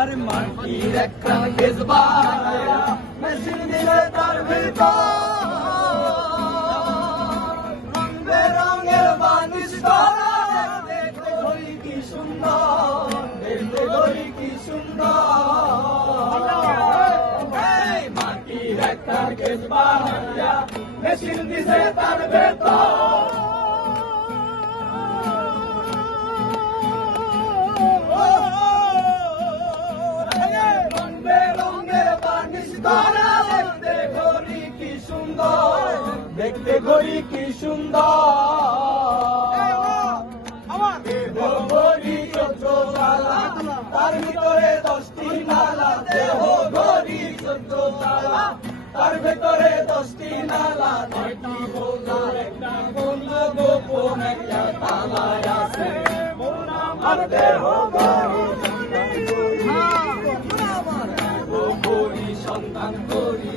আরে মাটির একটা কেস বানায়া মেশিন দিলে তার ভিতর রং বেরঙের বানিশ করা দেখতে ঘড়ি কি সুন্দর, দেখতে ঘড়ি কি সুন্দর। এই মাটির একটা কেস বানায়া মেশিন দিছে তার ভেতর দেখতে ঘড়ি কি সুন্দর। দেহ ঘড়ি 14 তালা, তার ভিতরে 10টি নালা। দেহ ঘড়ি 14 তালা, তার ভিতরে 10টি নালা। 9টি বোঝার একটা বন্ধ গোপন একটা তালায় আছে। আমার দেহ ঘড়ি সন্তান করি,